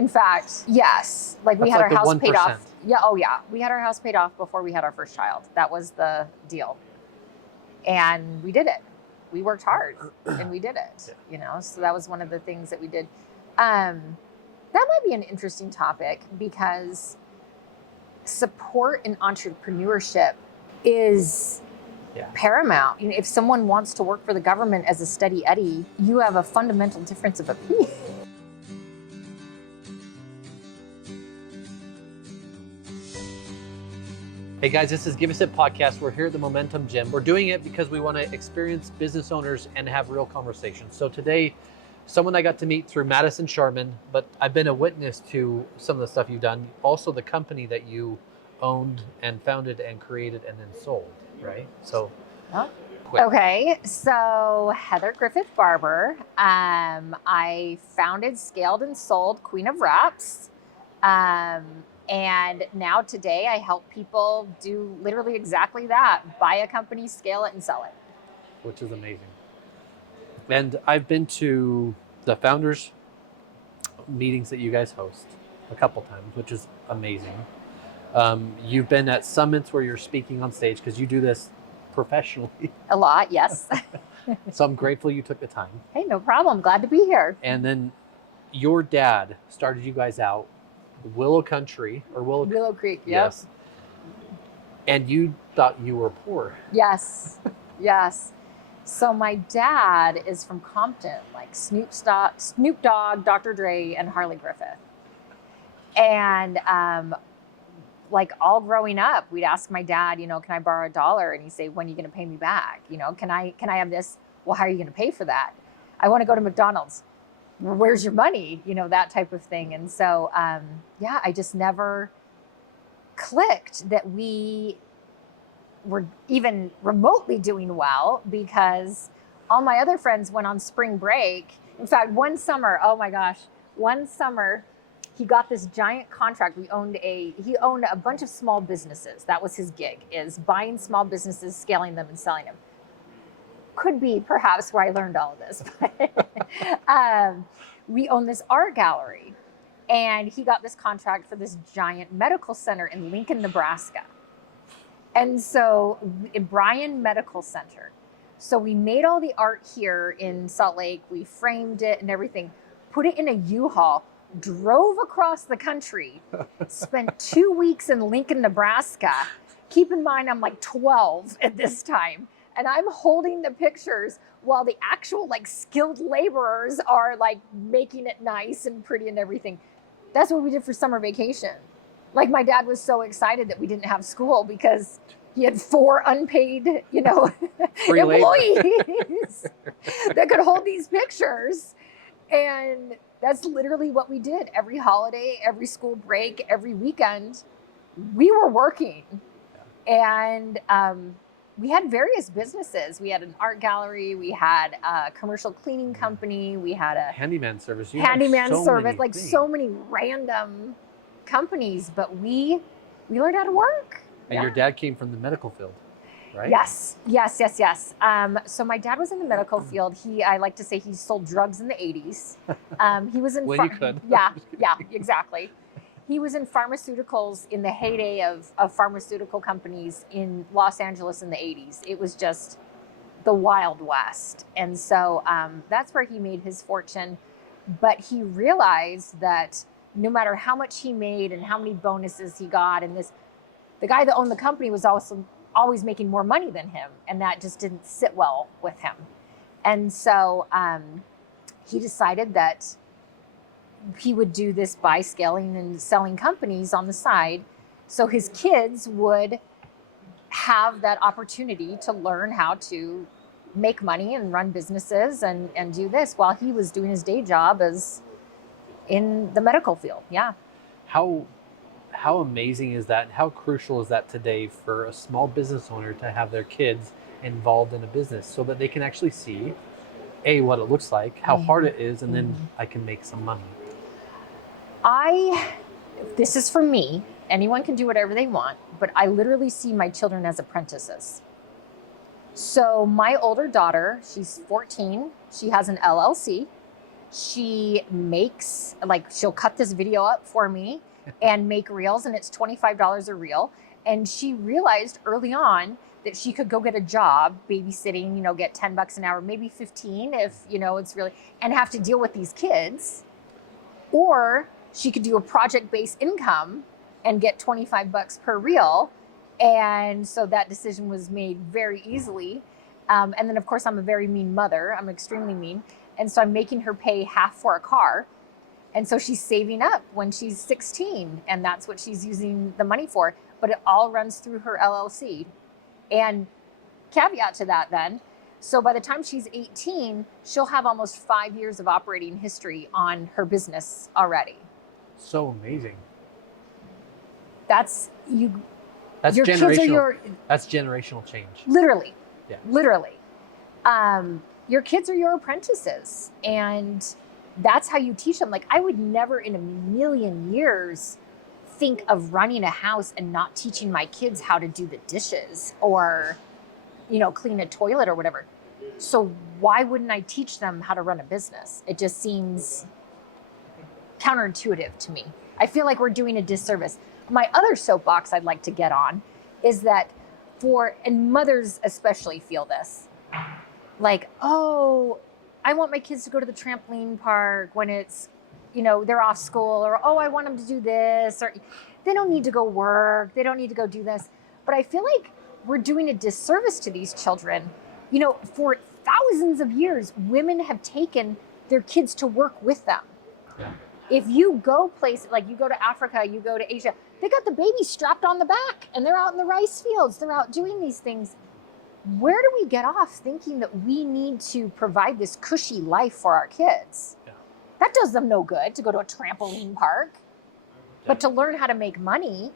In fact, yes. Like we That's had like our the house paid 1%. off. Yeah. Oh yeah. We had our house paid off before we had our first child. That was the deal. And we did it. We worked hard and we did it, you know? So that was one of the things that we did. That might be an interesting topic because support in entrepreneurship is paramount. You know, if someone wants to work for the government as a steady Eddie, you have a fundamental difference of opinion. Hey guys, this is Give Us It Podcast. We're here at the Momentum Gym. We're doing it because we want to experience business owners and have real conversations. So today, someone I got to meet through Madison Sharman, but I've been a witness to some of the stuff you've done. Also the company that you owned and founded and created and then sold, right? So, Okay, so Heather Griffiths Barber. I founded, scaled, and sold Queen of Wraps. And now today I help people do literally exactly that. Buy a company, scale it, and sell it. which is amazing. And I've been to the founders meetings that you guys host a couple times, which is amazing. You've been at summits where you're speaking on stage because you do this professionally. A lot, yes. So I'm grateful you took the time. Hey, no problem. Glad to be here. And then your dad started you guys out Willow Country or Willow Creek, yep. Yes. And you thought you were poor. Yes, yes. So my dad is from Compton, like Snoop Dogg, Dr. Dre, and Harley Griffith. And like all growing up, we'd ask my dad, you know, can I borrow $1? And he'd say, when are you going to pay me back? You know, can I have this? Well, how are you going to pay for that? I want to go to McDonald's. Well, where's your money? You know, that type of thing. And so, I just never clicked that we were even remotely doing well because all my other friends went on spring break. In fact, one summer, oh my gosh, he got this giant contract. He owned a bunch of small businesses. That was his gig, is buying small businesses, scaling them, and selling them. Could be perhaps where I learned all of this. But we own this art gallery, and he got this contract for this giant medical center in Lincoln, Nebraska. And so Bryan Medical Center. So we made all the art here in Salt Lake. We framed it and everything, put it in a U-Haul, drove across the country, spent 2 weeks in Lincoln, Nebraska. Keep in mind, I'm like 12 at this time. And I'm holding the pictures while the actual like skilled laborers are like making it nice and pretty and everything. That's what we did for summer vacation. Like my dad was so excited that we didn't have school because he had 4 unpaid, you know, employees that could hold these pictures. And that's literally what we did. Every holiday, every school break, every weekend, we were working. And we had various businesses. We had an art gallery. We had a commercial cleaning company. We had a handyman service. So many random companies. But we learned how to work. And your dad came from the medical field, right? Yes. So my dad was in the medical field. I like to say he sold drugs in the 80s. He was in when you could. Yeah, exactly. He was in pharmaceuticals in the heyday of pharmaceutical companies in Los Angeles in the 80s. It was just the Wild West. And so that's where he made his fortune. But he realized that no matter how much he made and how many bonuses he got, and the guy that owned the company was also always making more money than him. And that just didn't sit well with him. And so he decided that he would do this by scaling and selling companies on the side. So his kids would have that opportunity to learn how to make money and run businesses and do this while he was doing his day job as in the medical field. Yeah. How amazing is that? And how crucial is that today for a small business owner to have their kids involved in a business so that they can actually see what it looks like, how hard it is, and then I can make some money. This is for me. Anyone can do whatever they want, but I literally see my children as apprentices. So my older daughter, she's 14. She has an LLC. She makes, like, she'll cut this video up for me and make reels, and it's $25 a reel. And she realized early on that she could go get a job babysitting, you know, get 10 bucks an hour, maybe 15 if, you know, it's really, and have to deal with these kids. Or she could do a project-based income and get 25 bucks per reel. And so that decision was made very easily. And then, of course, I'm a very mean mother. I'm extremely mean. And so I'm making her pay half for a car. And so she's saving up when she's 16, and that's what she's using the money for. But it all runs through her LLC. And caveat to that then, so by the time she's 18, she'll have almost 5 years of operating history on her business already. So amazing. That's you. That's your generational. Kids are your, that's generational change. literally. Yeah. Literally. Your kids are your apprentices, and that's how you teach them. Like, I would never in a million years think of running a house and not teaching my kids how to do the dishes or, you know, clean a toilet or whatever. So why wouldn't I teach them how to run a business? It just seems counterintuitive to me. I feel like we're doing a disservice. My other soapbox I'd like to get on is that and mothers especially feel this, like, oh, I want my kids to go to the trampoline park when it's, you know, they're off school, or, oh, I want them to do this, or they don't need to go work. They don't need to go do this. But I feel like we're doing a disservice to these children. You know, for thousands of years, women have taken their kids to work with them. Yeah. If you go places, like you go to Africa, you go to Asia, they got the baby strapped on the back and they're out in the rice fields. They're out doing these things. Where do we get off thinking that we need to provide this cushy life for our kids? Yeah. That does them no good to go to a trampoline park. Yeah. But to learn how to make money,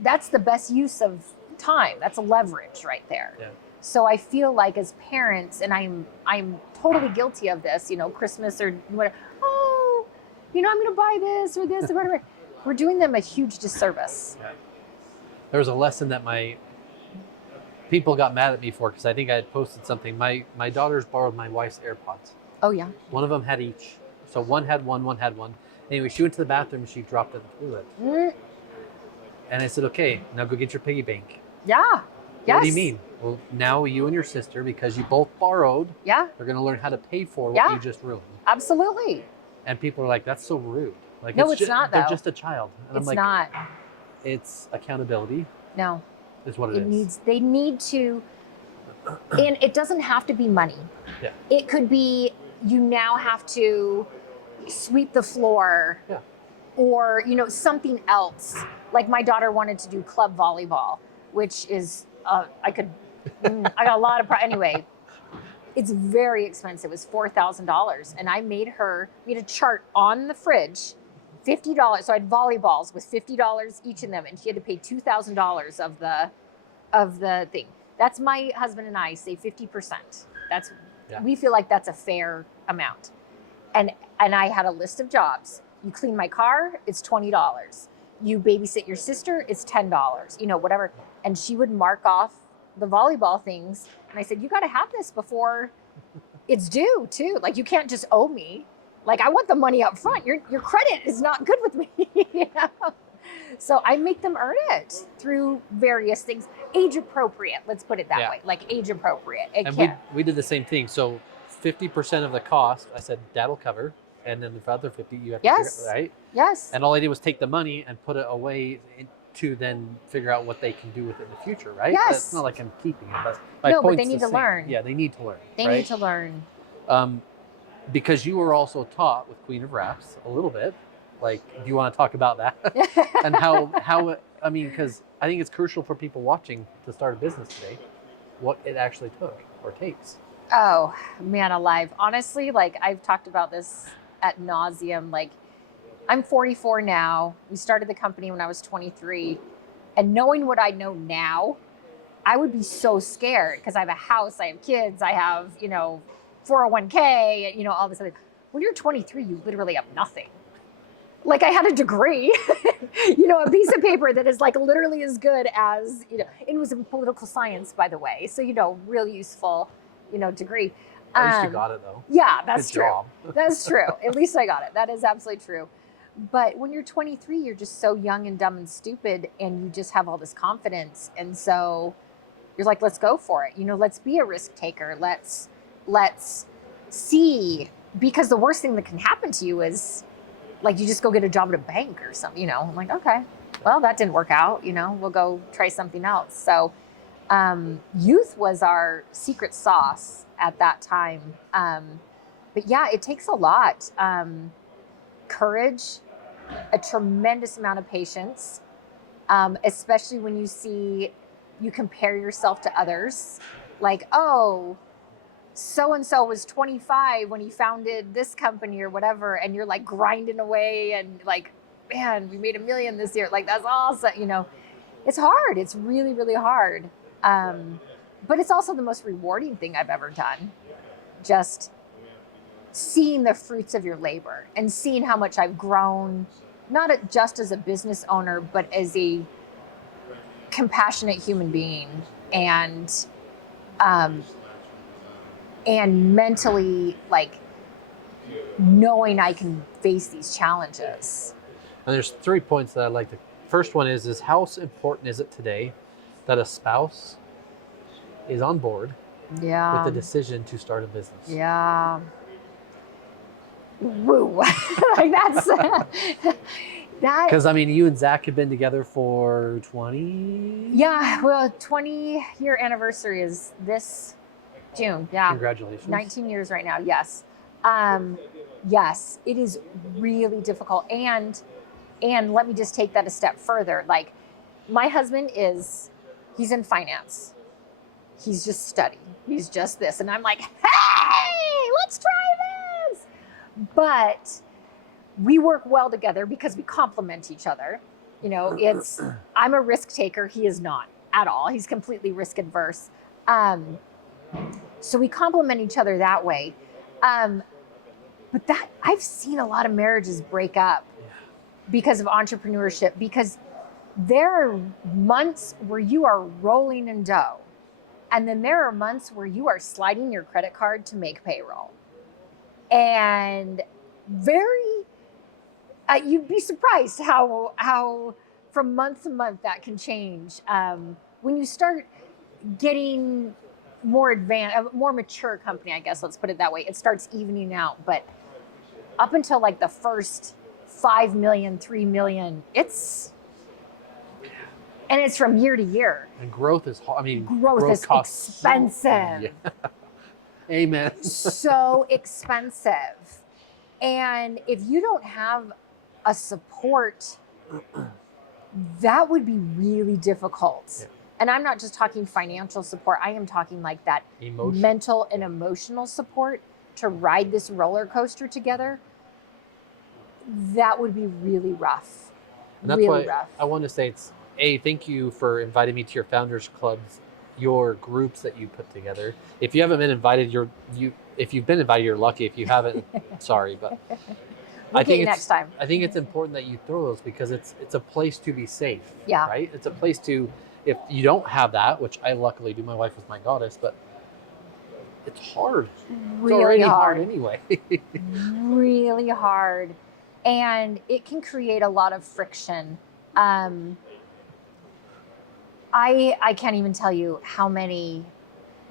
that's the best use of time. That's a leverage right there. Yeah. So I feel like as parents, and I'm totally guilty of this, you know, Christmas or whatever, oh, you know, I'm going to buy this or this or whatever. We're doing them a huge disservice. Yeah. There was a lesson that my people got mad at me for, because I think I had posted something. My daughters borrowed my wife's AirPods. Oh, yeah. One of them had each. So one had one had one. Anyway, she went to the bathroom and she dropped it in the toilet. And I said, okay, now go get your piggy bank. Yeah. Yes. What do you mean? Well, now you and your sister, because you both borrowed, yeah, they're going to learn how to pay for what you just ruined. Absolutely. And people are like, that's so rude. Like, no, it's not, though. They're just a child. And it's not. It's accountability. No. Is what it is. They need to, and it doesn't have to be money. Yeah. It could be, you now have to sweep the floor. Yeah. Or, you know, something else. Like my daughter wanted to do club volleyball, which is, I got a lot of, anyway, it's very expensive. It was $4,000. And I made her, we had a chart on the fridge, $50. So I had volleyballs with $50 each in them. And she had to pay $2,000 of the thing. That's my husband and I say 50%. That's, we feel like that's a fair amount. And I had a list of jobs. You clean my car, it's $20. You babysit your sister, it's $10, you know, whatever. And she would mark off the volleyball things. And I said, you got to have this before it's due too. Like, you can't just owe me. Like, I want the money up front. Your credit is not good with me. You know? So I make them earn it through various things. Age appropriate, let's put it that way. Like, age appropriate. We did the same thing. So 50% of the cost, I said, Dad will cover. And then the other 50, you have to figure it, right? Yes. And all I did was take the money and put it away to then figure out what they can do with it in the future, right? Yes. It's not like I'm keeping it. But but they need to learn. Yeah, they need to learn. They need to learn. Because you were also taught with Queen of Wraps a little bit. Like, do you want to talk about that? And how I mean, because I think it's crucial for people watching to start a business today, what it actually took or takes. Oh, man alive. Honestly, like, I've talked about this ad nauseum. Like, I'm 44 now. We started the company when I was 23. And knowing what I know now, I would be so scared because I have a house, I have kids, I have, you know, 401k, you know, all this other. When you're 23, you literally have nothing. Like, I had a degree, you know, a piece of paper that is like literally as good as, you know, it was in political science, by the way. So, you know, real useful, you know, degree. At least you got it though. Yeah, that's Good true. job. That's true. At least I got it. That is absolutely true. But when you're 23, you're just so young and dumb and stupid, and you just have all this confidence. And so you're like, let's go for it. Let's be a risk taker. Let's see, because the worst thing that can happen to you is like you just go get a job at a bank or something. I'm like, okay, well, that didn't work out. We'll go try something else. So youth was our secret sauce at that time. But yeah, it takes a lot. Courage, a tremendous amount of patience, especially when you compare yourself to others. Like, oh, so-and-so was 25 when he founded this company or whatever, and you're like grinding away and like, man, we made $1 million this year. Like, that's awesome. It's hard. It's really, really hard. But it's also the most rewarding thing I've ever done. Just seeing the fruits of your labor and seeing how much I've grown, not just as a business owner, but as a compassionate human being, and mentally, like, knowing I can face these challenges. And there's 3 points that I'd like to. First one is how important is it today that a spouse is on board with the decision to start a business? Yeah. Woo. Like that's that. Because you and Zach have been together for 20. Yeah, well, 20-year anniversary is this June. Yeah. Congratulations. 19 years right now. Yes. Yes, it is really difficult. And let me just take that a step further. Like, my husband he's in finance. He's just studying. He's just this. And I'm like, hey, let's try this. But we work well together because we complement each other. I'm a risk taker. He is not at all. He's completely risk adverse. So we complement each other that way. But I've seen a lot of marriages break up because of entrepreneurship, because there are months where you are rolling in dough. And then there are months where you are sliding your credit card to make payroll. And you'd be surprised how from month to month that can change. When you start getting more advanced, a more mature company, I guess, let's put it that way, it starts evening out. But up until like the first 5 million, 3 million, it's from year to year. And growth is hard. Growth is expensive. Yeah. Amen. So expensive. And if you don't have a support, that would be really difficult. Yeah. And I'm not just talking financial support. I am talking like that mental and emotional support to ride this roller coaster together. That would be really rough. And that's really rough. I want to say thank you for inviting me to your founders clubs, your groups that you put together. If you haven't been invited, if you've been invited, you're lucky. If you haven't, sorry, but I think next time. I think it's important that you throw those, because it's a place to be safe. Yeah. Right? It's a place to, if you don't have that, which I luckily do, my wife is my goddess, but it's hard. Really it's already hard anyway. Really hard. And it can create a lot of friction. I can't even tell you how many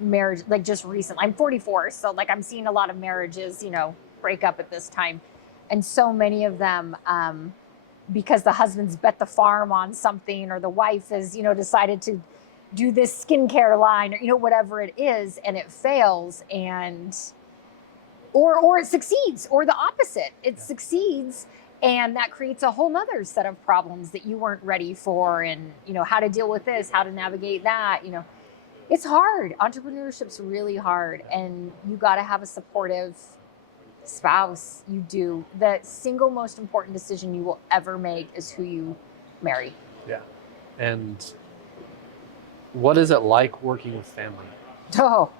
marriages, like just recently, I'm 44, so like I'm seeing a lot of marriages, break up at this time. And so many of them, because the husband's bet the farm on something, or the wife has, decided to do this skincare line, or, whatever it is, and it fails, or it succeeds, or the opposite, it succeeds. And that creates a whole nother set of problems that you weren't ready for, and, how to deal with this, how to navigate that, It's hard. Entrepreneurship's really hard, and you got to have a supportive spouse. You do. The single most important decision you will ever make is who you marry. Yeah. And what is it like working with family? Oh,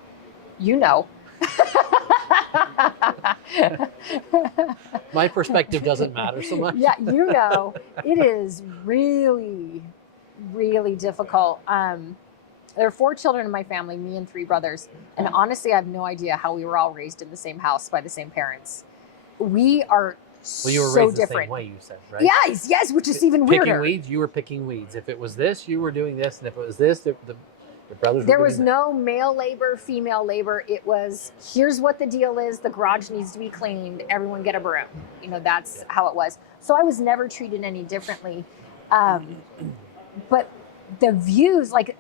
My perspective doesn't matter so much. Yeah, it is really, really difficult. There are 4 children in my family, me and 3 brothers. And honestly, I have no idea how we were all raised in the same house by the same parents. We are Well, you were so raised different. the same way, you said, right? Yes, which is even weirder. Picking weeds, you were picking weeds. If it was this, you were doing this. And if it was this, the brothers There were was doing no male labor, female labor. It was, here's what the deal is. The garage needs to be cleaned. Everyone get a broom. You know, that's how it was. So I was never treated any differently. But the views, like,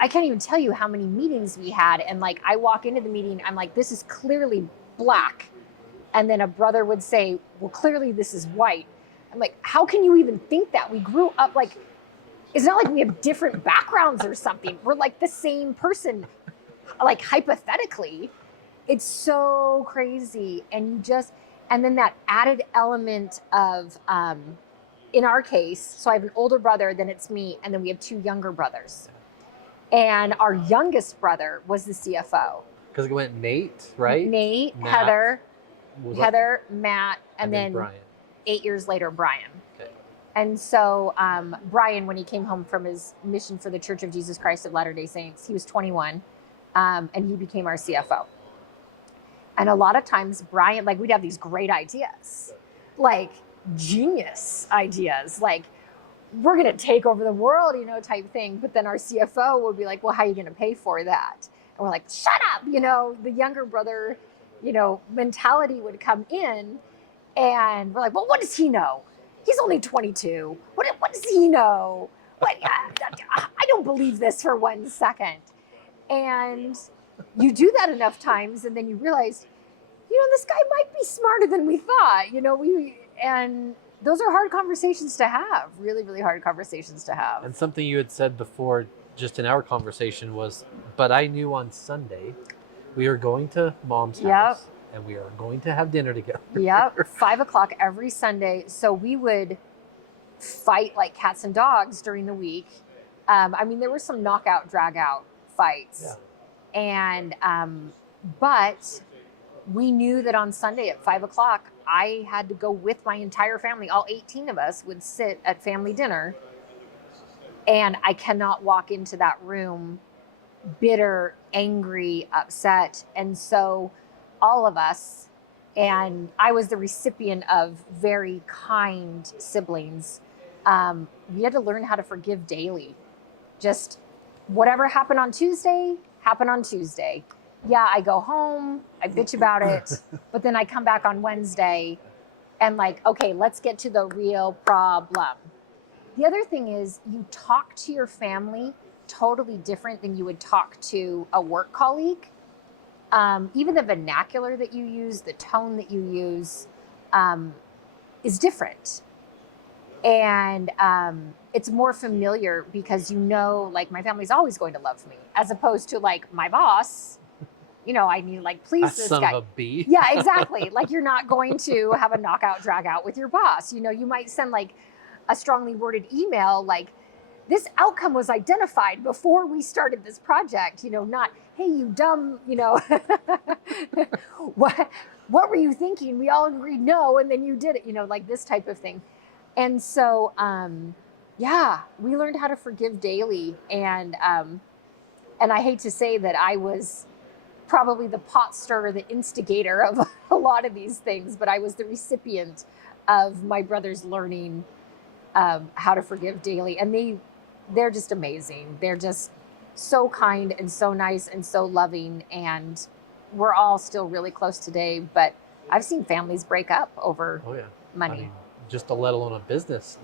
I can't even tell you how many meetings we had. And like, I walk into the meeting, I'm like, this is clearly black. And then a brother would say, well, clearly this is white. I'm like, how can you even think that? We grew up like, it's not like we have different backgrounds or something. We're like the same person, like hypothetically. It's so crazy. And you just, and then that added element of, in our case, so I have an older brother, then it's me, and then we have 2 younger brothers. And our youngest brother was the CFO. Because it went Nate, right? Nate, Matt. Heather, Matt, and then Brian. 8 years later, Brian. Okay. And so Brian, when he came home from his mission for the Church of Jesus Christ of Latter-day Saints, he was 21, and he became our CFO. And a lot of times, Brian, like, we'd have these great ideas, like genius ideas, like, we're going to take over the world, you know, type thing. But then our CFO would be like, well, how are you going to pay for that? And we're like, shut up. You know, the younger brother, you know, mentality would come in, and we're like, well, what does he know? He's only 22. What does he know? I don't believe this for 1 second. And you do that enough times, and then you realize, you know, this guy might be smarter than we thought. You know, and those are hard conversations to have, really, really hard conversations to have. And something you had said before, just in our conversation, was, but I knew on Sunday we were going to Mom's house and we are going to have dinner together. Yep, 5 o'clock every Sunday. So we would fight like cats and dogs during the week. I mean, there were some knockout, drag out fights. Yeah. And, but we knew that on Sunday at 5 o'clock, I had to go with my entire family. All 18 of us would sit at family dinner. And I cannot walk into that room bitter, angry, upset. And so all of us, and I was the recipient of very kind siblings, we had to learn how to forgive daily. Just whatever happened on Tuesday, happened on Tuesday. Yeah, I go home, I bitch about it, but then I come back on Wednesday and like, okay, let's get to the real problem. The other thing is you talk to your family totally different than you would talk to a work colleague. Even the vernacular that you use, the tone that you use is different. And it's more familiar because you know, like, my family's always going to love me, as opposed to like my boss. You know, I need like, please, this son guy. of a bee. Yeah, exactly. Like, you're not going to have a knockout, drag out with your boss. You know, you might send like a strongly worded email, like, this outcome was identified before we started this project. You know, not, hey, you dumb, you know, what were you thinking? We all agreed no, and then you did it. You know, like this type of thing. And so, yeah, we learned how to forgive daily. And I hate to say that I was probably the pot stirrer, the instigator of a lot of these things, but I was the recipient of my brothers learning how to forgive daily. And they're just amazing. They're just so kind and so nice and so loving. And we're all still really close today, but I've seen families break up over money. I mean, just let alone a business,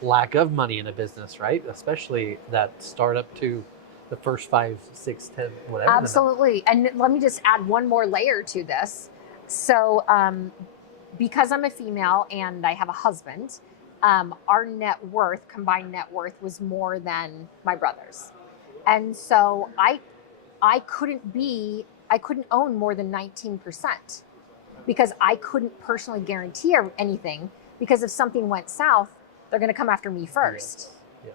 lack of money in a business, right? Especially that startup to the first 5, 6, 10, whatever. Absolutely. And let me just add one more layer to this. So because I'm a female and I have a husband, our combined net worth was more than my brother's. And so I couldn't own more than 19% because I couldn't personally guarantee anything, because if something went south, they're going to come after me first. Yeah.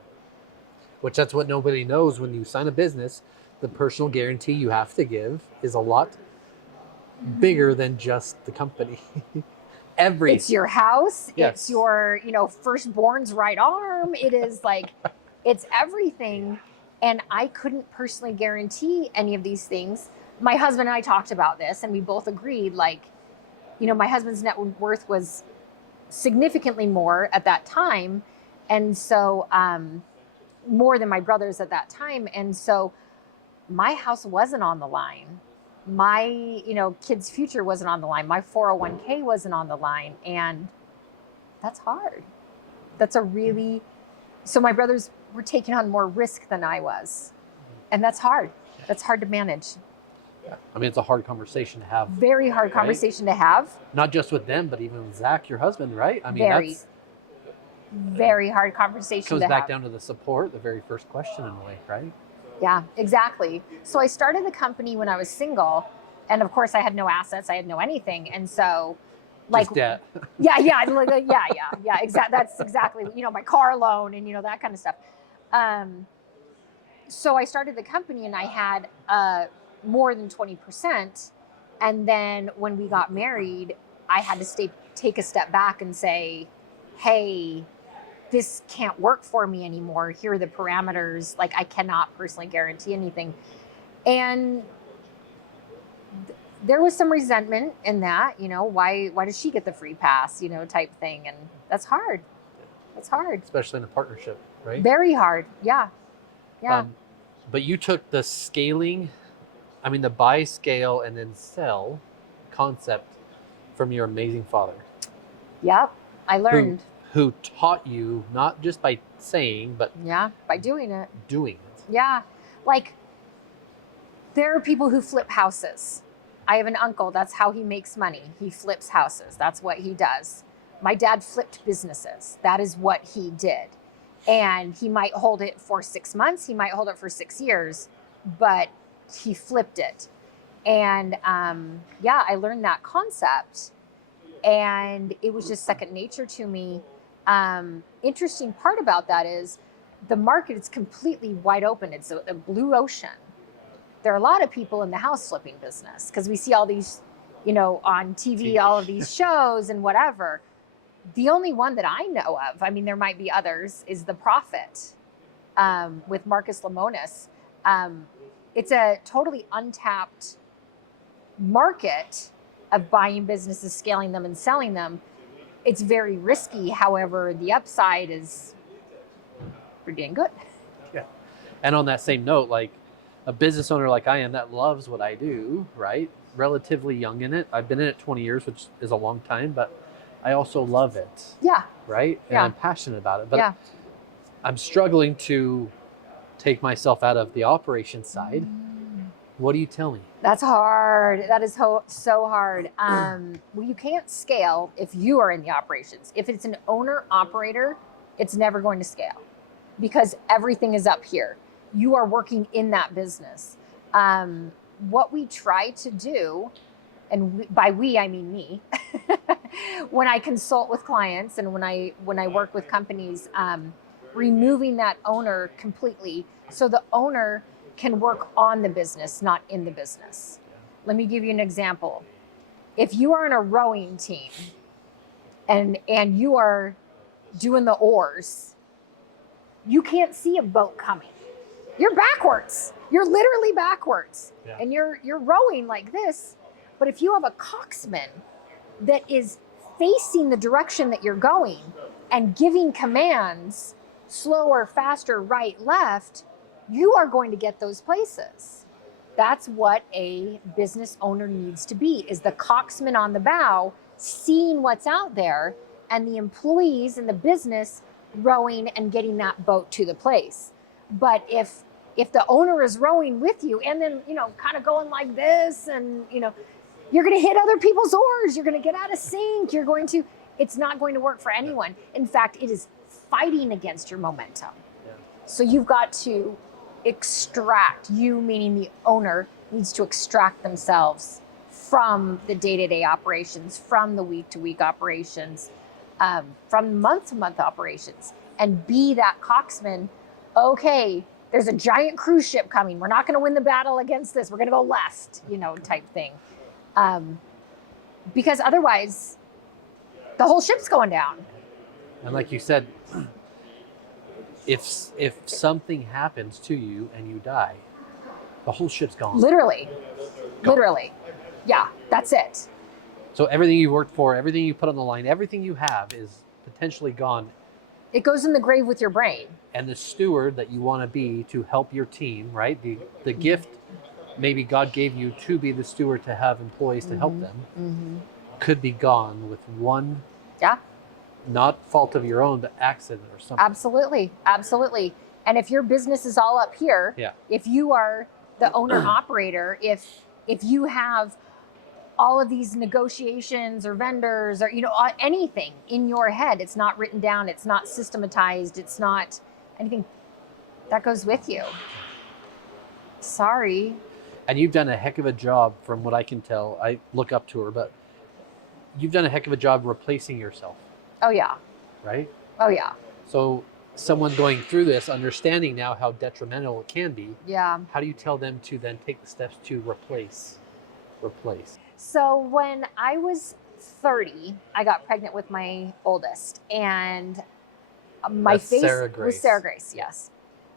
Which that's what nobody knows. When you sign a business, the personal guarantee you have to give is a lot bigger than just the company. Everything. It's your house. Yes. It's your, firstborn's right arm. It is like, it's everything. And I couldn't personally guarantee any of these things. My husband and I talked about this, and we both agreed, like, my husband's net worth was significantly more at that time. And so, more than my brother's at that time. And so my house wasn't on the line. My, kid's future wasn't on the line. My 401k wasn't on the line. And that's hard. So my brothers were taking on more risk than I was. And that's hard. That's hard to manage. Yeah. I mean, it's a hard conversation to have. Very hard conversation to have. Not just with them, but even with Zach, your husband, right? I mean, that's very hard conversation to have. Comes back down to the support, the very first question in a way, right? Yeah, exactly. So I started the company when I was single, and of course I had no assets, I had no anything, and so just debt. yeah, exactly. That's exactly, my car loan and that kind of stuff. So I started the company and I had more than 20%, and then when we got married, I had to take a step back and say, hey, this can't work for me anymore. Here are the parameters. Like, I cannot personally guarantee anything. And there was some resentment in that, why does she get the free pass, type thing. And that's hard. That's hard. Especially in a partnership, right? Very hard. Yeah. Yeah. But you took the the buy, scale, and then sell concept from your amazing father. Yep. I learned. Who taught you, not just by saying, but by doing it. Yeah. Like, there are people who flip houses. I have an uncle, that's how he makes money. He flips houses. That's what he does. My dad flipped businesses. That is what he did. And he might hold it for 6 months. He might hold it for 6 years, but he flipped it. And I learned that concept, and it was just second nature to me. Interesting part about that is the market is completely wide open. It's a blue ocean. There are a lot of people in the house flipping business because we see all these, on TV, all of these shows and whatever. The only one that I know of, I mean, there might be others, is The Prophet with Marcus Lemonis. It's a totally untapped market of buying businesses, scaling them, and selling them. It's very risky. However, the upside is pretty dang good. Yeah. And on that same note, like a business owner like I am that loves what I do, right? Relatively young in it. I've been in it 20 years, which is a long time, but I also love it. Yeah. Right? And I'm passionate about it. But yeah. I'm struggling to take myself out of the operations side. What do you tell me? That's hard. That is so hard. Well, you can't scale if you are in the operations. If it's an owner operator, it's never going to scale because everything is up here. You are working in that business. What we try to do, and by we, I mean me, when I consult with clients and when I work with companies, removing that owner completely so the owner can work on the business, not in the business. Let me give you an example. If you are in a rowing team and you are doing the oars, you can't see a boat coming. You're backwards. You're literally backwards. Yeah. And you're rowing like this. But if you have a coxswain that is facing the direction that you're going and giving commands, slower, faster, right, left, you are going to get those places. That's what a business owner needs to be, is the coxswain on the bow, seeing what's out there, and the employees in the business rowing and getting that boat to the place. But if the owner is rowing with you and then, kind of going like this and, you're going to hit other people's oars, you're going to get out of sync, it's not going to work for anyone. In fact, it is fighting against your momentum. Yeah. So you've got to extract, you meaning the owner needs to extract themselves from the day-to-day operations, from the week-to-week operations, from month-to-month operations, and be that coxswain. Okay, there's a giant cruise ship coming. We're not going to win the battle against this. We're going to go left, type thing. Because otherwise, the whole ship's going down. And like you said, if something happens to you and you die, the whole ship's gone. Literally. Gone. Literally. Yeah, that's it. So everything you worked for, everything you put on the line, everything you have is potentially gone. It goes in the grave with your brain. And the steward that you want to be to help your team, right? The gift maybe God gave you to be the steward, to have employees to help them, could be gone with one, not fault of your own, but accident or something. Absolutely. Absolutely. And if your business is all up here, if you are the owner operator, if you have all of these negotiations or vendors or, anything in your head, it's not written down, it's not systematized, it's not anything, that goes with you. Sorry. And you've done a heck of a job, from what I can tell. I look up to her, but you've done a heck of a job replacing yourself. Oh, yeah. Right? Oh, yeah. So someone going through this, understanding now how detrimental it can be, how do you tell them to then take the steps to replace? So when I was 30, I got pregnant with my oldest, and my face was Sarah Grace, yes.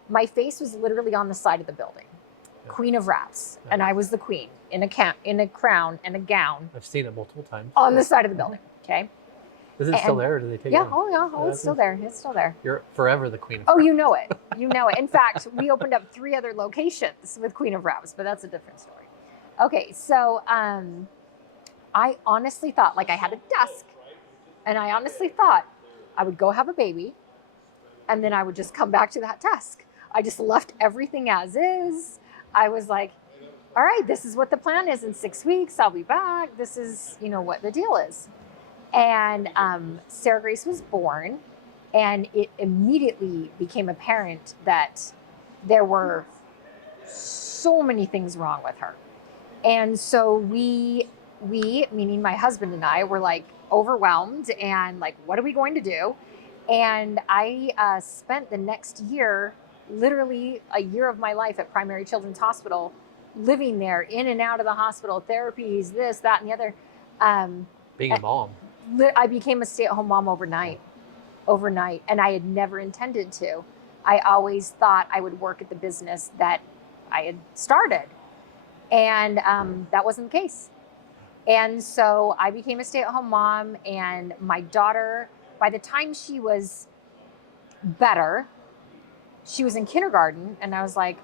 My face was literally on the side of the building. Queen of Wraps, and I was the queen in a crown and a gown. I've seen it multiple times. On the side of the building, okay? Is it still there, or do they take it? Oh, it's still there. It's still there. You're forever the queen of Wraps. Oh, you know it. You know it. In fact, we opened up 3 other locations with Queen of Wraps, but that's a different story. Okay, so I honestly thought, I had a desk, and I honestly thought I would go have a baby, and then I would just come back to that desk. I just left everything as is. I was like, all right, this is what the plan is. In 6 weeks, I'll be back. This is, what the deal is. And Sarah Grace was born, and it immediately became apparent that there were so many things wrong with her. And so we, meaning my husband and I, were overwhelmed and what are we going to do? And I spent the next year, literally a year of my life at Primary Children's Hospital, living there, in and out of the hospital, therapies, this, that, and the other. Being a mom. I became a stay-at-home mom overnight. And I had never intended to. I always thought I would work at the business that I had started. And that wasn't the case. And so I became a stay-at-home mom, and my daughter, by the time she was better, she was in kindergarten, and I was like,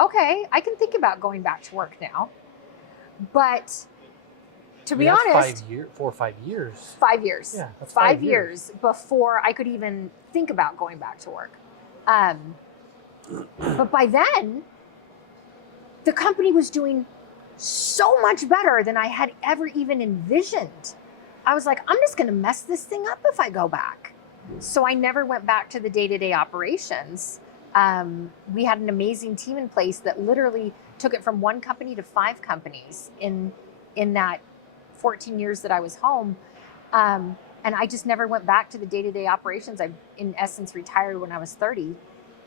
okay, I can think about going back to work now. But to be honest, 4 or 5 years. 5 years. Yeah, that's 5 years before I could even think about going back to work. But by then, the company was doing so much better than I had ever even envisioned. I was like, I'm just going to mess this thing up if I go back. So I never went back to the day-to-day operations. We had an amazing team in place that literally took it from 1 company to 5 companies in that 14 years that I was home. And I just never went back to the day-to-day operations. I, in essence, retired when I was 30.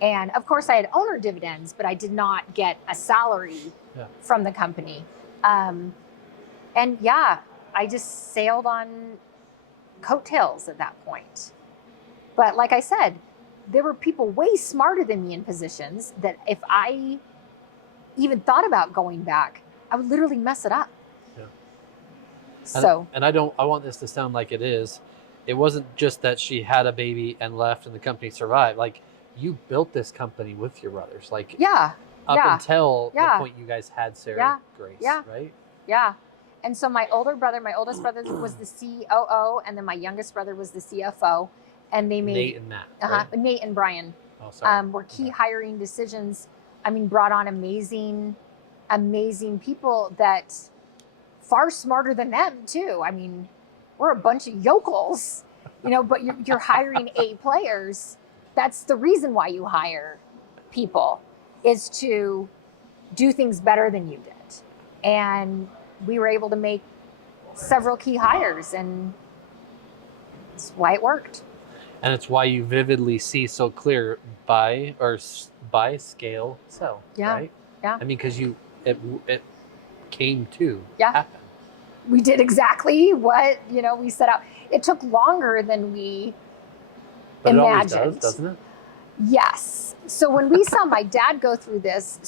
And of course I had owner dividends, but I did not get a salary from the company. And I just sailed on coattails at that point. But like I said, there were people way smarter than me in positions that if I even thought about going back, I would literally mess it up. Yeah. So. And I want this to sound like it is. It wasn't just that she had a baby and left and the company survived. You built this company with your brothers. Until the point you guys had Sarah Grace, right? Yeah. And so my oldest brother was the COO, and then my youngest brother was the CFO. And they made Nate and Matt, right? Nate and Brian were key hiring decisions. Brought on amazing people that far smarter than them too. We're a bunch of yokels, but you're hiring A players. That's the reason why you hire people, is to do things better than you did. And we were able to make several key hires, and that's why it worked. And it's why you vividly see so clear buy, scale, sell. Right? Yeah. Because it came to happen. We did exactly what we set out. It took longer than we imagined. It always does, doesn't it? Yes. So when we saw my dad go through this,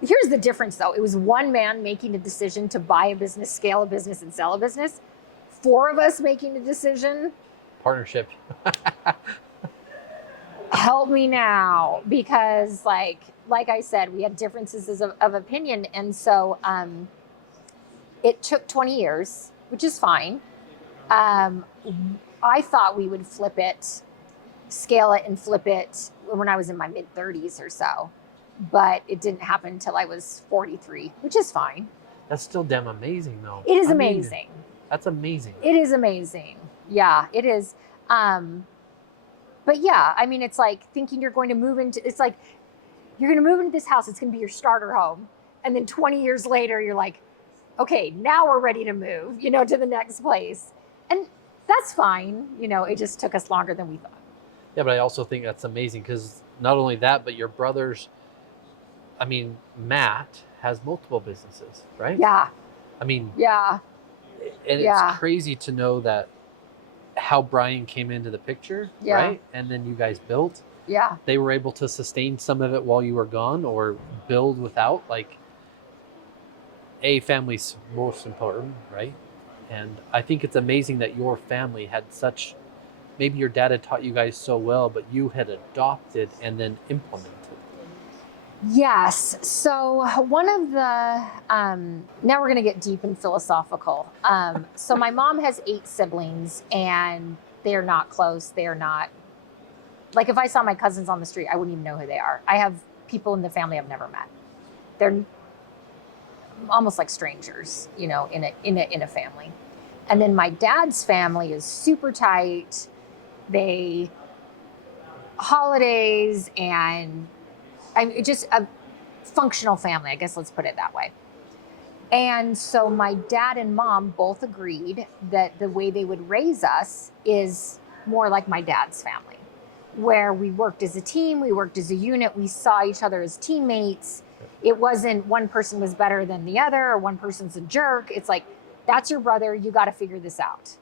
here's the difference though. It was one man making a decision to buy a business, scale a business, and sell a business. Four of us making a decision. Partnership. Help me now, because like I said, we had differences of opinion, and so it took 20 years, which is fine. I thought we would flip it, scale it and flip it when I was in my mid 30s or so, but it didn't happen until I was 43, which is fine. That's still damn amazing though. It is amazing. That's amazing. It is amazing. Yeah, it is. But yeah, I mean, it's like thinking you're going to move into, it's like, you're going to move into this house. It's going to be your starter home. And then 20 years later, you're like, okay, now we're ready to move, to the next place. And that's fine. It just took us longer than we thought. Yeah, but I also think that's amazing because not only that, but your brothers, Matt has multiple businesses, right? Yeah. Yeah. And yeah. It's crazy to know that how Brian came into the picture, yeah. right? And then you guys built. Yeah. They were able to sustain some of it while you were gone or build without. Family's most important, right? And I think it's amazing that your family had such, maybe your dad had taught you guys so well, but you had adopted and then implemented. Yes. So one of the, now we're going to get deep and philosophical. So my mom has 8 siblings and they're not close. They're not, like if I saw my cousins on the street, I wouldn't even know who they are. I have people in the family I've never met. They're almost like strangers, in a family. And then my dad's family is super tight. They holidays and just a functional family, I guess, let's put it that way. And so my dad and mom both agreed that the way they would raise us is more like my dad's family, where we worked as a team, we worked as a unit, we saw each other as teammates. It wasn't one person was better than the other or one person's a jerk. It's like, that's your brother, you got to figure this out.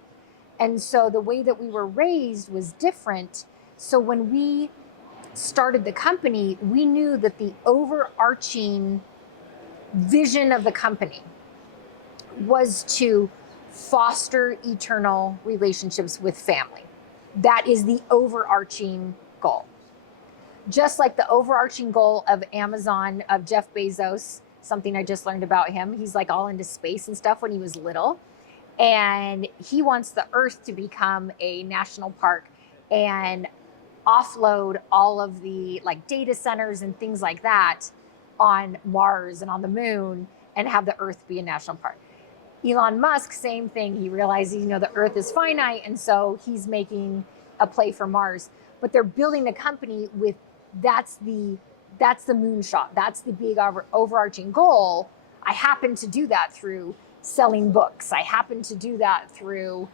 And so the way that we were raised was different. So when we started the company, we knew that the overarching vision of the company was to foster eternal relationships with family. That is the overarching goal. Just like the overarching goal of Amazon, of Jeff Bezos, something I just learned about him. He's like all into space and stuff when he was little. And he wants the Earth to become a national park and offload all of the like data centers and things like that on Mars and on the moon and have the Earth be a national park. Elon Musk, same thing. He realizes, the Earth is finite. And so he's making a play for Mars, but they're building a company with, that's the moonshot. That's the big overarching goal. I happen to do that through selling books. I happen to do that through,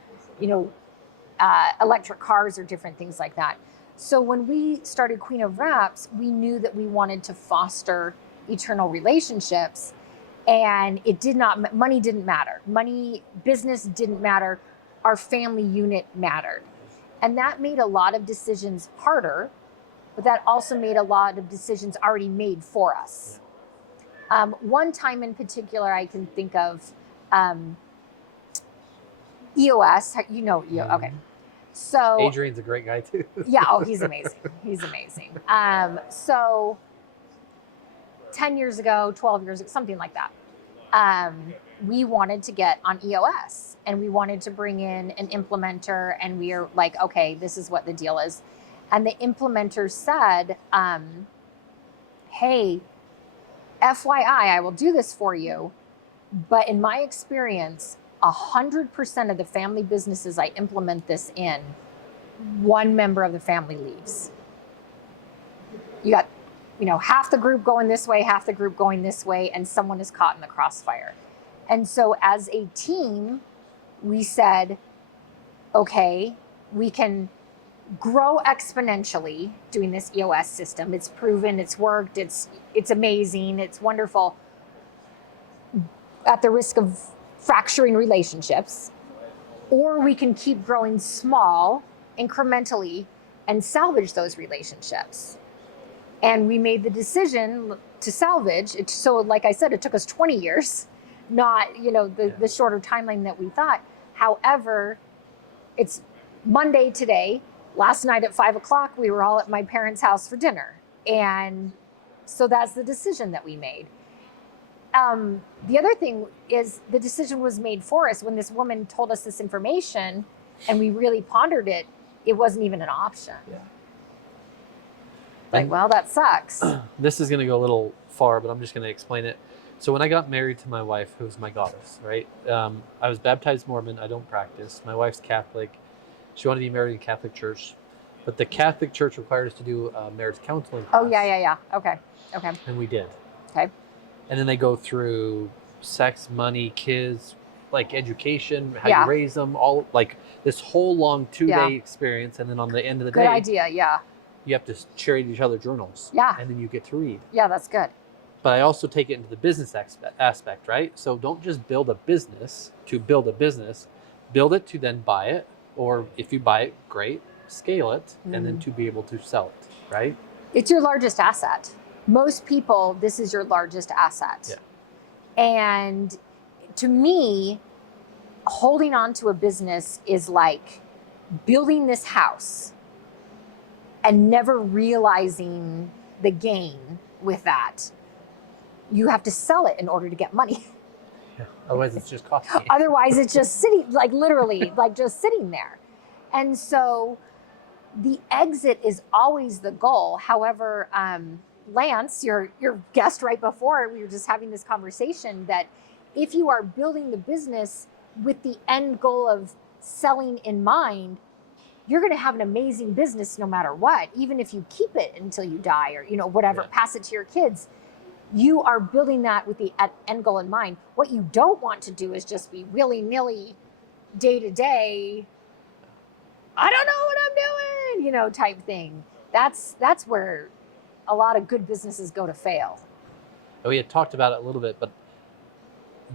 electric cars or different things like that. So when we started Queen of Wraps, we knew that we wanted to foster eternal relationships, and money didn't matter. Business didn't matter. Our family unit mattered. And that made a lot of decisions harder, but that also made a lot of decisions already made for us. One time in particular I can think of, EOS, okay. So Adrian's a great guy too. Yeah, he's amazing. He's amazing. So 10 years ago, 12 years ago, something like that, we wanted to get on EOS and we wanted to bring in an implementer, and we are like, okay, this is what the deal is. And the implementer said, hey, FYI, I will do this for you, but in my experience, 100% of the family businesses I implement this in, one member of the family leaves. You got, half the group going this way, half the group going this way, and someone is caught in the crossfire. And so as a team, we said, okay, we can grow exponentially doing this EOS system. It's proven, it's worked, it's amazing, it's wonderful, at the risk of fracturing relationships, or we can keep growing small, incrementally, and salvage those relationships. And we made the decision to salvage it. So like I said, it took us 20 years, not, the shorter timeline that we thought. However, it's Monday today. Last night at 5:00, we were all at my parents' house for dinner. And so that's the decision that we made. The other thing is the decision was made for us when this woman told us this information and we really pondered it. It wasn't even an option. Yeah. Like, well, that sucks. This is going to go a little far, but I'm just going to explain it. So when I got married to my wife, who's my goddess, right? I was baptized Mormon. I don't practice. My wife's Catholic. She wanted to be married in a Catholic church, but the Catholic church required us to do a marriage counseling class. Oh, yeah. Okay. And we did. Okay. And then they go through sex, money, kids, like education, how Yeah. you raise them, all like this whole long 2-day Yeah. experience. And then on the end of the Good day, idea. Yeah. you have to share each other journals. Yeah. And then you get to read. Yeah, that's good. But I also take it into the business aspect, right? So don't just build a business to build a business. Build it to then buy it. Or if you buy it, great, scale it, and then to be able to sell it, right? It's your largest asset. Most people, this is your largest asset. Yeah. And to me, holding on to a business is like building this house and never realizing the gain with that. You have to sell it in order to get money. Yeah. Otherwise, it's just costing. Otherwise, it's just sitting, like literally, like just sitting there. And so the exit is always the goal. However, Lance, your guest right before, we were just having this conversation that if you are building the business with the end goal of selling in mind, you're going to have an amazing business no matter what. Even if you keep it until you die or, whatever, pass it to your kids. You are building that with the end goal in mind. What you don't want to do is just be willy-nilly, day to day, I don't know what I'm doing, type thing. That's where a lot of good businesses go to fail. We had talked about it a little bit, but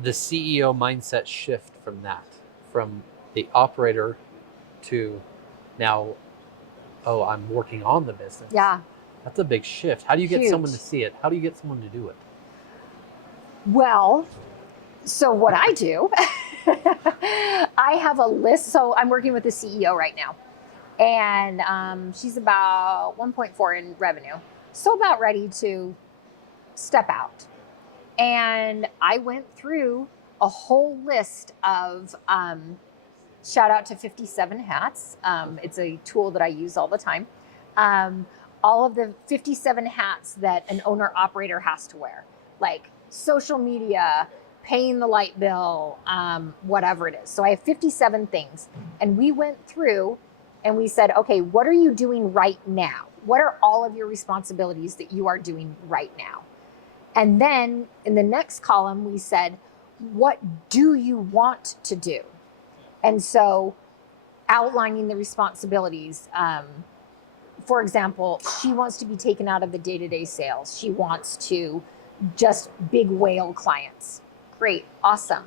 the CEO mindset shift from the operator to now, I'm working on the business. Yeah. That's a big shift. How do you get Huge. someone to see it? How do you get someone to do it? Well, so what I do, I have a list. So I'm working with the CEO right now, and she's about 1.4 in revenue. So about ready to step out. And I went through a whole list of, shout out to 57 Hats. It's a tool that I use all the time. All of the 57 hats that an owner operator has to wear, like social media, paying the light bill, whatever it is. So I have 57 things. And we went through and we said, okay, what are you doing right now? What are all of your responsibilities that you are doing right now? And then in the next column, we said, what do you want to do? And so outlining the responsibilities, for example, she wants to be taken out of the day-to-day sales. She wants to just big whale clients. Great, awesome.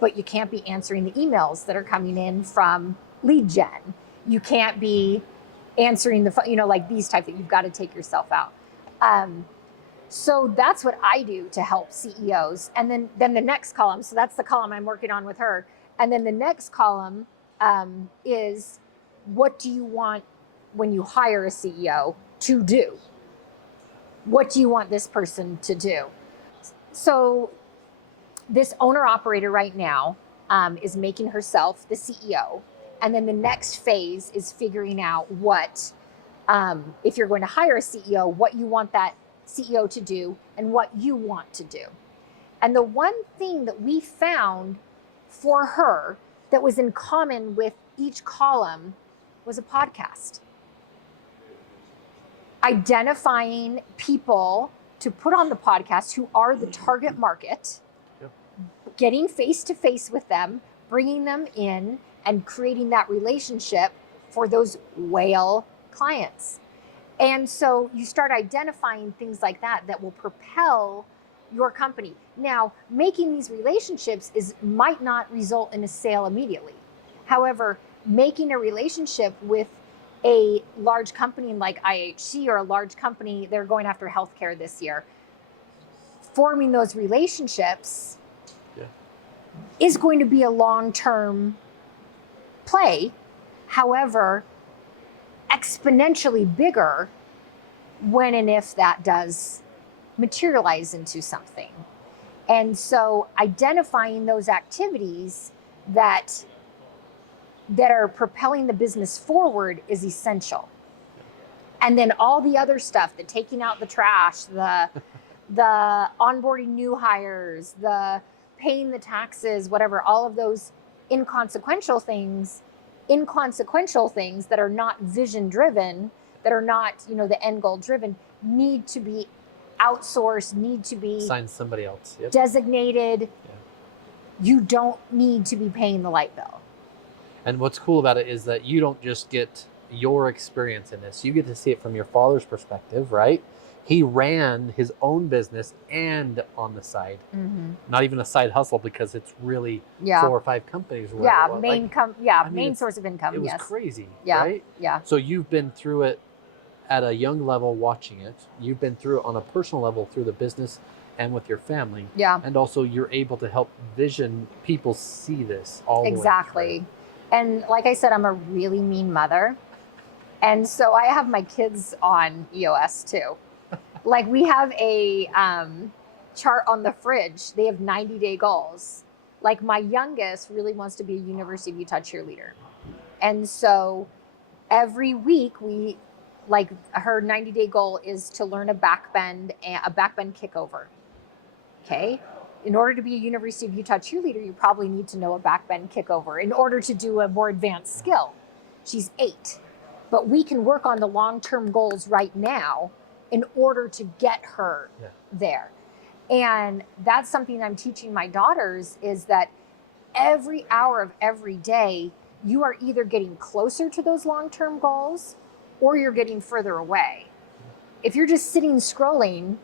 But you can't be answering the emails that are coming in from lead gen. You can't be answering the phone, like these type that you've got to take yourself out. So that's what I do to help CEOs. And then the next column, so that's the column I'm working on with her. And then the next column is what do you want when you hire a CEO to do? What do you want this person to do? So this owner operator right now is making herself the CEO. And then the next phase is figuring out what, if you're going to hire a CEO, what you want that CEO to do and what you want to do. And the one thing that we found for her that was in common with each column was a podcast. Identifying people to put on the podcast who are the target market, getting face to face with them, bringing them in and creating that relationship for those whale clients. And so you start identifying things like that that will propel your company. Now, making these relationships might not result in a sale immediately. However, making a relationship with a large company like IHC or a large company, they're going after healthcare this year. Forming those relationships is going to be a long-term play. However, exponentially bigger when and if that does materialize into something. And so identifying those activities that are propelling the business forward is essential. And then all the other stuff, the taking out the trash, the onboarding new hires, the paying the taxes, whatever, all of those inconsequential things that are not vision driven, that are not, the end goal driven, need to be outsourced, need to be assigned somebody else. Yep. Designated. Yeah. You don't need to be paying the light bill. And what's cool about it is that you don't just get your experience in this. You get to see it from your father's perspective, right? He ran his own business and on the side, not even a side hustle, because it's really 4 or 5 companies. Main source of income. It was crazy, yeah, right? Yeah. So you've been through it at a young level, watching it. You've been through it on a personal level through the business and with your family. Yeah. And also you're able to help vision people see this all the way Exactly. And like I said, I'm a really mean mother. And so I have my kids on EOS too. Like we have a chart on the fridge. They have 90-day goals. Like my youngest really wants to be a University of Utah cheerleader. And so every week her 90-day goal is to learn a backbend kickover. Okay. In order to be a University of Utah cheerleader, you probably need to know a backbend kickover in order to do a more advanced skill. She's 8, but we can work on the long-term goals right now in order to get her there. And that's something I'm teaching my daughters, is that every hour of every day, you are either getting closer to those long-term goals or you're getting further away. If you're just sitting scrolling,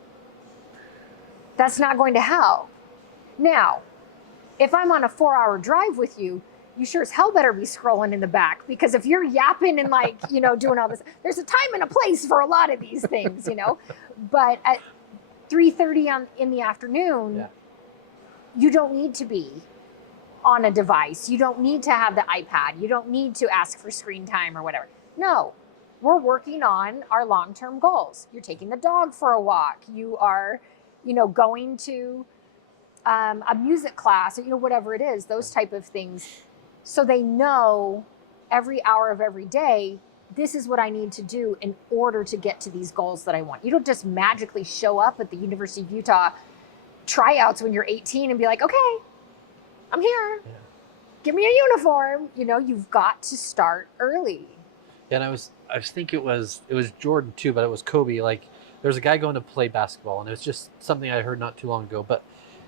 that's not going to help. Now, if I'm on a 4-hour drive with you, you sure as hell better be scrolling in the back, because if you're yapping and doing all this, there's a time and a place for a lot of these things, But at 3:30 in the afternoon, you don't need to be on a device. You don't need to have the iPad. You don't need to ask for screen time or whatever. No, we're working on our long-term goals. You're taking the dog for a walk. You are, going to a music class, or, whatever it is, those type of things. So they know every hour of every day, this is what I need to do in order to get to these goals that I want. You don't just magically show up at the University of Utah tryouts when you're 18 and be like, okay, I'm here. Yeah. Give me a uniform. You've got to start early. Yeah, and I was thinking it was Jordan too, but it was Kobe. Like, there's a guy going to play basketball, and it was just something I heard not too long ago, but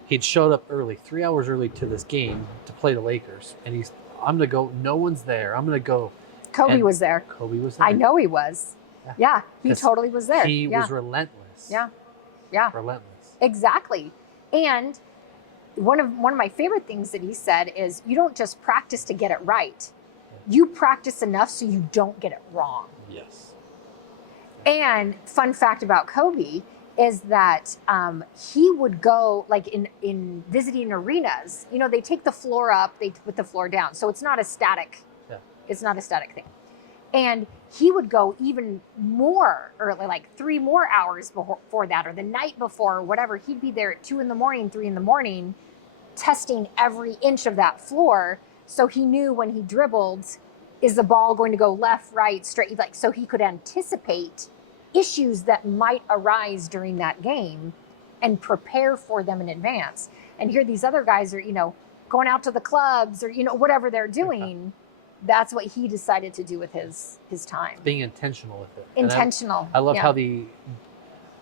he'd showed up early, 3 hours early to this game to play the Lakers. And I'm going to go. No one's there. I'm going to go. Kobe was there. I know he was. Yeah, he totally was there. He was relentless. Yeah. Relentless. Exactly. And one of my favorite things that he said is, you don't just practice to get it right. You practice enough so you don't get it wrong. Yes. And fun fact about Kobe is that he would go, like in visiting arenas, they take the floor up, they put the floor down. So it's not a static, it's not a static thing. And he would go even more early, like 3 more hours before that, or the night before, or whatever. He'd be there at 2 a.m, 3 a.m, testing every inch of that floor. So he knew when he dribbled, is the ball going to go left, right, straight? Like, so he could anticipate issues that might arise during that game and prepare for them in advance. And here these other guys are, going out to the clubs or, whatever they're doing. That's what he decided to do with his time. Being intentional with it. Intentional. I love how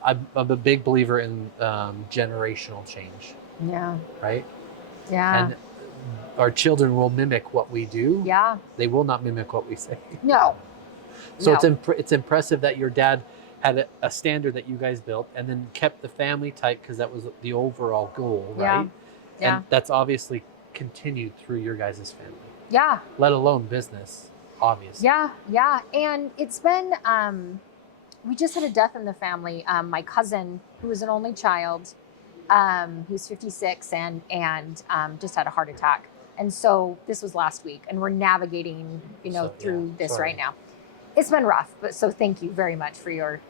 I'm a big believer in generational change. Yeah. Right? Yeah. And our children will mimic what we do. Yeah. They will not mimic what we say. No. So it's impressive that your dad had a standard that you guys built and then kept the family tight, because that was the overall goal, right? Yeah. And that's obviously continued through your guys' family. Yeah. Let alone business. obviously. Yeah. And it's been, we just had a death in the family. My cousin, who was an only child, he was 56 and just had a heart attack. And so this was last week, and we're navigating, through this sorry. right now. It's been rough, but so thank you very much for your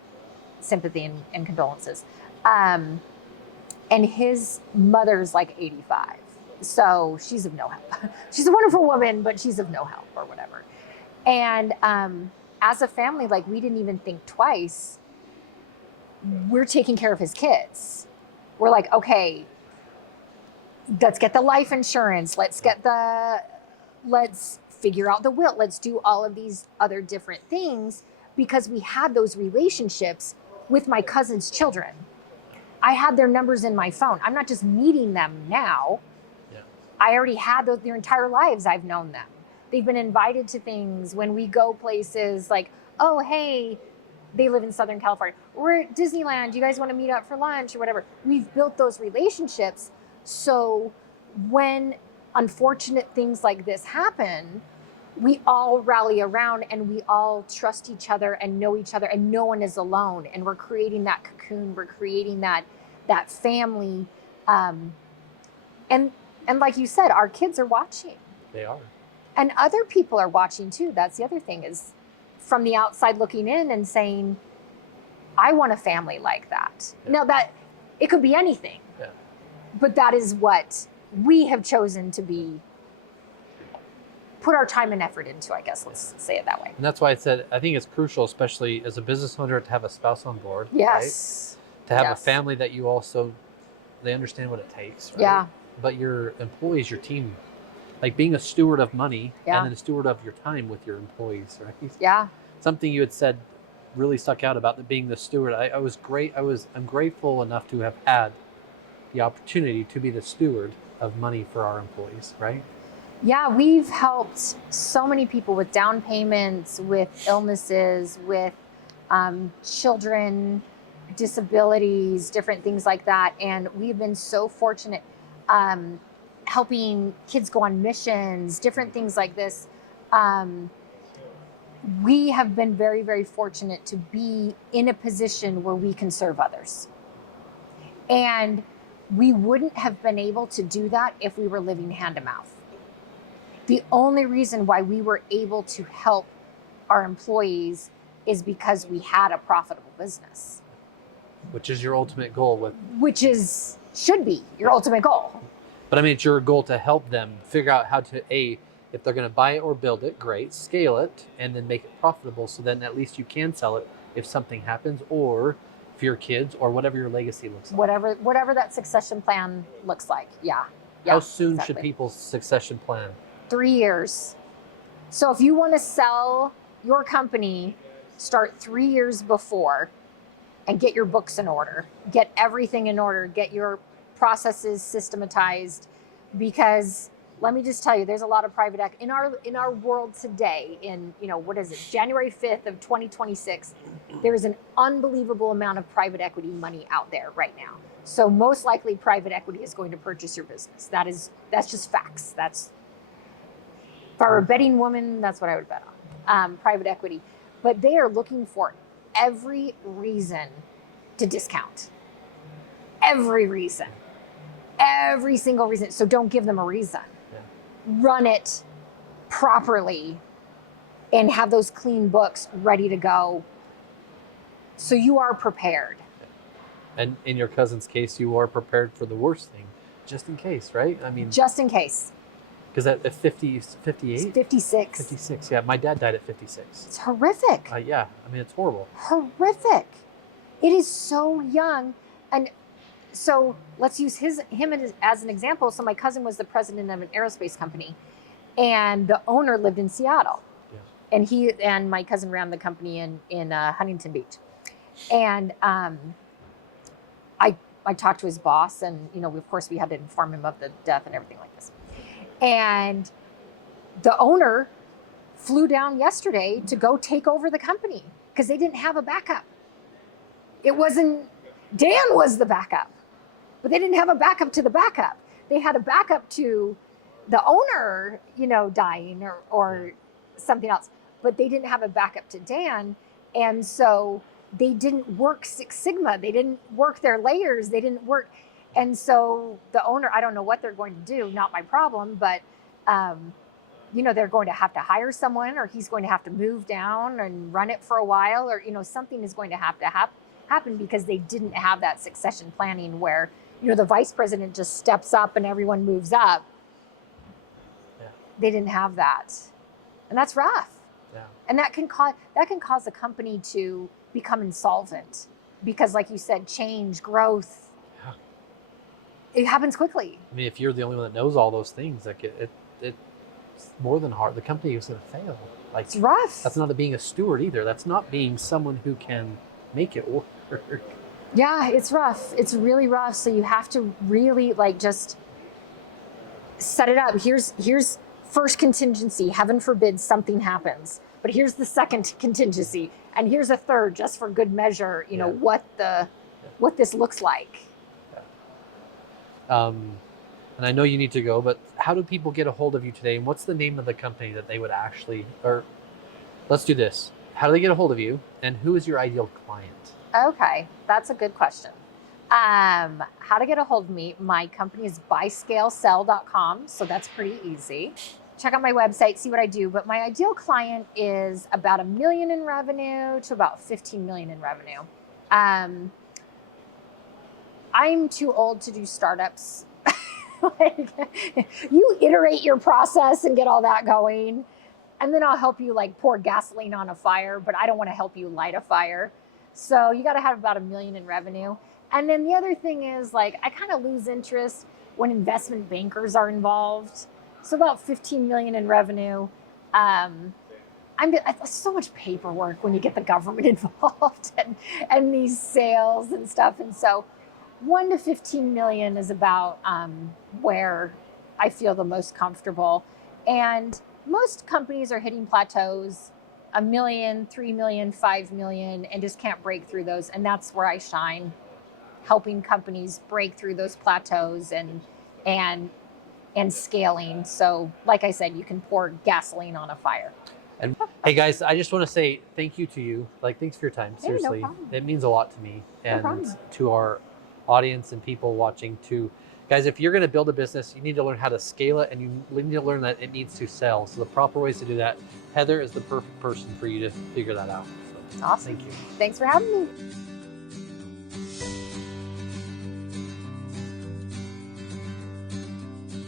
sympathy and condolences. And his mother's like 85. So she's of no help. She's a wonderful woman, but she's of no help or whatever. And as a family, like, we didn't even think twice. We're taking care of his kids. We're like, okay, let's get the life insurance. Let's figure out the will. Let's do all of these other different things, because we had those relationships with my cousin's children. I had their numbers in my phone. I'm not just meeting them now. Yeah. I already had their entire lives. I've known them. They've been invited to things when we go places like, oh, hey, they live in Southern California. We're at Disneyland. Do you guys want to meet up for lunch or whatever? We've built those relationships. So when unfortunate things like this happen, we all rally around and we all trust each other and know each other, and no one is alone. And we're creating that cocoon. We're creating that family. And like you said, our kids are watching. They are. And other people are watching too. That's the other thing, is from the outside looking in and saying, I want a family like that. Yeah. Now, that it could be anything, Yeah. but that is what we have chosen to put our time and effort into, I guess. Let's say it that way. And that's why I said, I think it's crucial, especially as a business owner, to have a spouse on board. Yes. Right? To have Yes. a family that you also, they understand what it takes. Right? Yeah. But your employees, your team, like being a steward of money Yeah. and then a steward of your time with your employees, right? Yeah. Something you had said really stuck out about being the steward. I'm grateful enough to have had the opportunity to be the steward of money for our employees, right? Yeah, we've helped so many people with down payments, with illnesses, with children, disabilities, different things like that. And we've been so fortunate helping kids go on missions, different things like this. We have been very, very fortunate to be in a position where we can serve others. And we wouldn't have been able to do that if we were living hand to mouth. The only reason why we were able to help our employees is because we had a profitable business. Which is your ultimate goal Should be your ultimate goal. But I mean, it's your goal to help them figure out how to, if they're going to buy it or build it, great, scale it, and then make it profitable. So then at least you can sell it if something happens, or for your kids, or whatever your legacy looks like. Whatever that succession plan looks like. Yeah. How soon exactly. should people's succession plan? 3 years. So if you want to sell your company, start 3 years before and get your books in order, get everything in order, get your processes systematized, because let me just tell you, there's a lot of private equity in our world today. In what is it, January 5th of 2026, there is an unbelievable amount of private equity money out there right now. So most likely, private equity is going to purchase your business. That's just facts. If I were a betting woman, that's what I would bet on, private equity. But they are looking for every reason to discount. Every reason. Every single reason. So don't give them a reason. Yeah. Run it properly and have those clean books ready to go so you are prepared. And in your cousin's case, you are prepared for the worst thing, just in case, right? I mean, just in case. Because at 50, 58? 56. 56, yeah. My dad died at 56. It's horrific. Yeah, I mean, it's horrible. Horrific. It is so young. And so let's use him as an example. So my cousin was the president of an aerospace company, and the owner lived in Seattle. Yeah. And he and my cousin ran the company in Huntington Beach. And I talked to his boss, and of course we had to inform him of the death and everything like this. And the owner flew down yesterday to go take over the company because they didn't have a backup. Dan was the backup, but they didn't have a backup to the backup. They had a backup to the owner, dying or something else. but they didn't have a backup to Dan. And so they didn't work Six Sigma. They didn't work their layers. They didn't work. And so the owner, I don't know what they're going to do, not my problem, but they're going to have to hire someone, or he's going to have to move down and run it for a while, or, something is going to have to happen because they didn't have that succession planning where, the vice president just steps up and everyone moves up. Yeah. They didn't have that. And that's rough. Yeah. And that can cause a company to become insolvent because, like you said, change, growth, it happens quickly. I mean, if you're the only one that knows all those things, like it's more than hard. The company is going to fail. Like, it's rough. That's not being a steward either. That's not being someone who can make it work. Yeah, it's rough. It's really rough. So you have to really just set it up. Here's first contingency. Heaven forbid something happens. But here's the second contingency, and here's a third, just for good measure. What this looks like. And I know you need to go, but how do people get a hold of you today? And what's the name of the company that they would actually, or let's do this. How do they get a hold of you? And who is your ideal client? Okay, that's a good question. How to get a hold of me? My company is byscalesell.com, so that's pretty easy. Check out my website, see what I do. But my ideal client is about $1 million in revenue to about 15 million in revenue. I'm too old to do startups. You iterate your process and get all that going, and then I'll help you pour gasoline on a fire, but I don't want to help you light a fire. So you got to have about $1 million in revenue. And then the other thing is I kind of lose interest when investment bankers are involved. So about 15 million in revenue. It's so much paperwork when you get the government involved and these sales and stuff. And so 1 to 15 million is about where I feel the most comfortable. And most companies are hitting plateaus, 1 million, 3 million, 5 million, and just can't break through those. And that's where I shine, helping companies break through those plateaus and scaling. So like I said, you can pour gasoline on a fire. And hey guys, I just want to say thank you to you. Thanks for your time. Seriously, no problem. It means a lot to me and problem. to our audience and people watching too. Guys, if you're going to build a business, you need to learn how to scale it, and you need to learn that it needs to sell. So the proper ways to do that, Heather is the perfect person for you to figure that out. So, Awesome. Thank you. Thanks for having me.